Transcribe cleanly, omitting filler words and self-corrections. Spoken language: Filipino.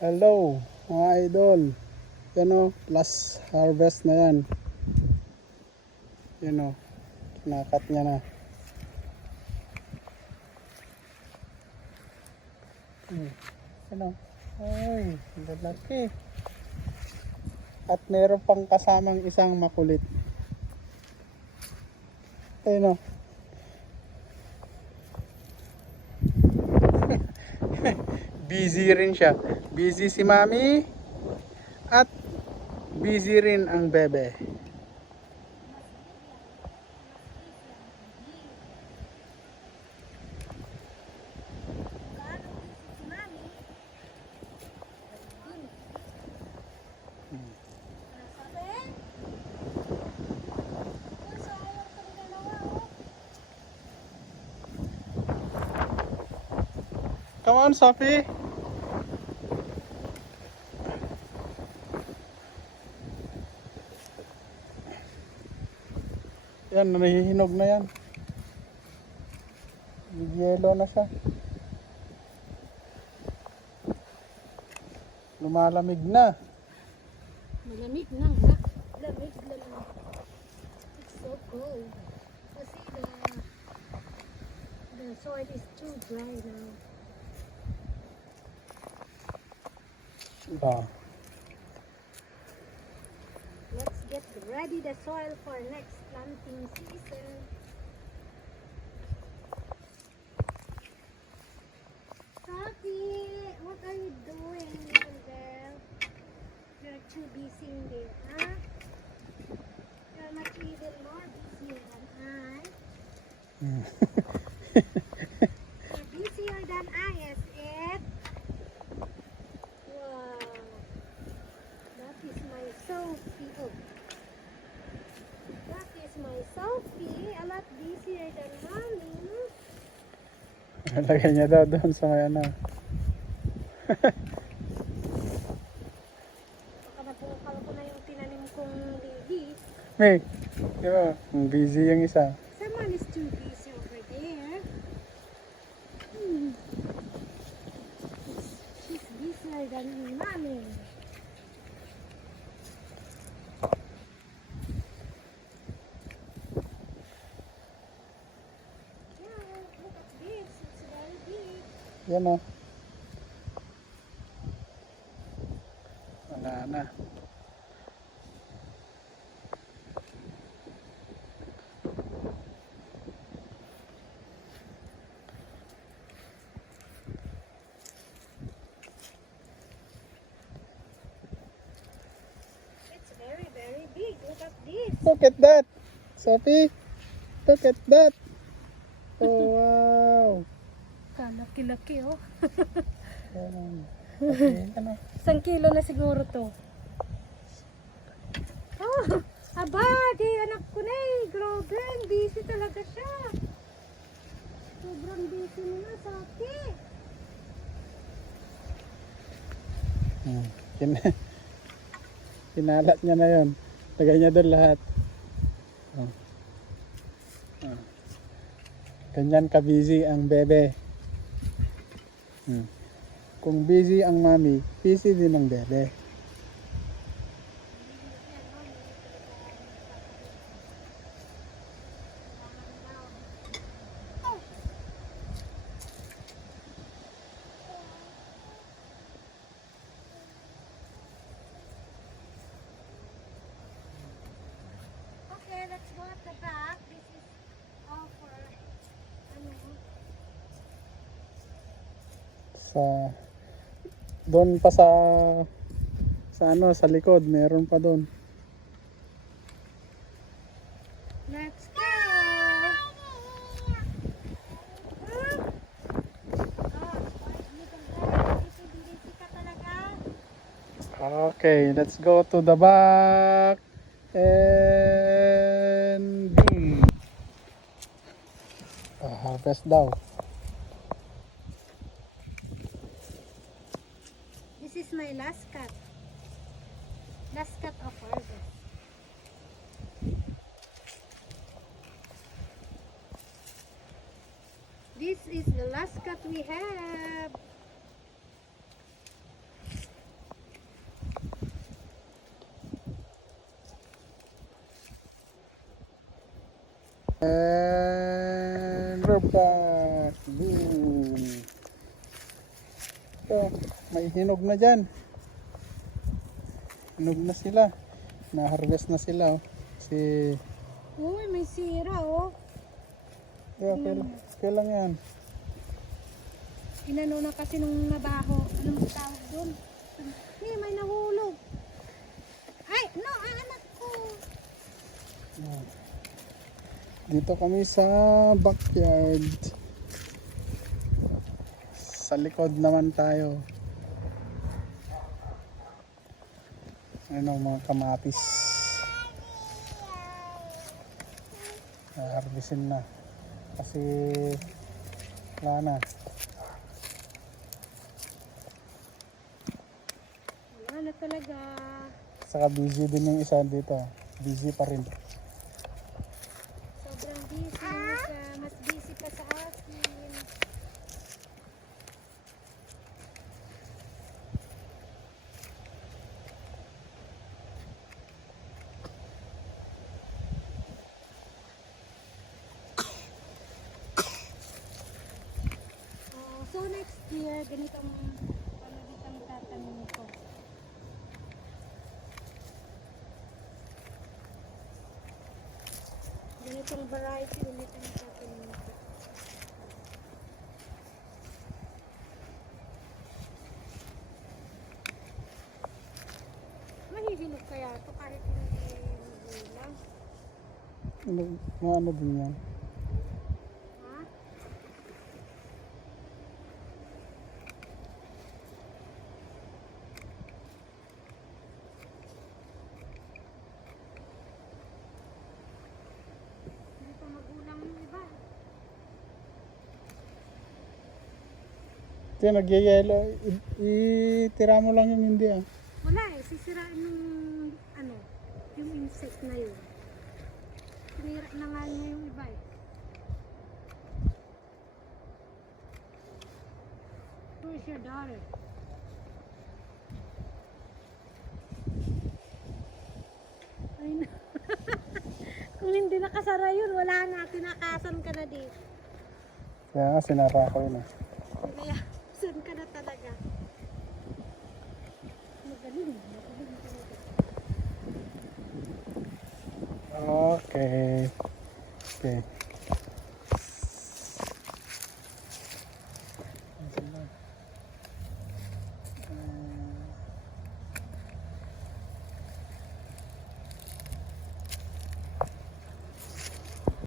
Hello mga idol. Yan o, last harvest na yan. Yan o, kinakat niya na. Yan o, ay, lalaki. At meron pang kasamang isang makulit. Ayun o. Busy rin siya. Busy si mami at busy rin ang bebe. Come on, Sophie. Yan, nahihinog na yan. Yellow na siya. Lumalamig na. Malamig na nga. Lamig. It's so cold. Kasi the soil is too dry now. Ah. Let's get ready the soil for next planting season. Sophie, what are you doing, little girl? You're too busy in there, huh? You're not even more busier than I. You're busier than I, is it? Wow. That is my Sophie. Oh. That is my Sophie. A lot busier than mommy. Lagay niya daw doon sa may ano. Baka napukal ko na yung tinanim kong lady. May, di ba? Busy yung isa. Someone is too busy over there. Hmm. She's busier than mommy. Yeah, look at this. It's very big. Yan o. Wala na. It's very, very big. Look at this. Look at that. Sophie. Look at that. Oh, wow. Kalaki-laki, oh. Yan. Okay, ano? 1 kilo na siguro to. Oh, aba, di anak ko na eh. Grabe, busy talaga siya. Sobrang busy nila sa akin. Kinalat niya na yon. Lagay niya doon lahat. Oh. Oh. Ganyan ka-busy ang bebe. Kung busy ang mami, busy din ang bebe. Okay, let's go at the back. This is all for, ano, Sa doon pa sa ano, sa likod, meron pa doon. let's go. Busy ka talaga. Okay, let's go to the back. And boom. Harvest daw. This is my last cut. Last cut of harvest. This is the last cut we have. And we're back. Boom. Ito, may hinog na dyan. Hinog na sila. Na-harvest na sila. Oh. Si... Uy, may sira oh. Yeah, okay lang yan. Inano na kasi nung nabaho. Anong tawag doon? May nahulog. Ay, no, anak ko. Dito kami sa backyard. Sa likod naman tayo. Ano, mga kamatis. Harvestin na. Kasi wala na. Wala na talaga. Saka busy din yung isa dito. Busy pa rin. Sobrang busy na siya. Mas busy pa sa akin. So next year, ganitong pamagitang tatanim ko. Ganitong variety ulit ang tatanim ko. Mahihinog kaya ito kahit hindi magulang. Ano din yan? Ha? Hindi pa magulang yung iba. Ito nagyayelo. Itira mo lang yung hindi ah. Wala eh, sisirain yung ano, yung insect na yun. Sinira na nga niya yung iba eh. Who is your daughter? Ay na. Kung hindi nakasara yun, wala na, tinakasan ka na dito. Kaya nga sinara ko yun ah. Kaya, saan ka na talaga? Magaling talaga. Okay. Okay.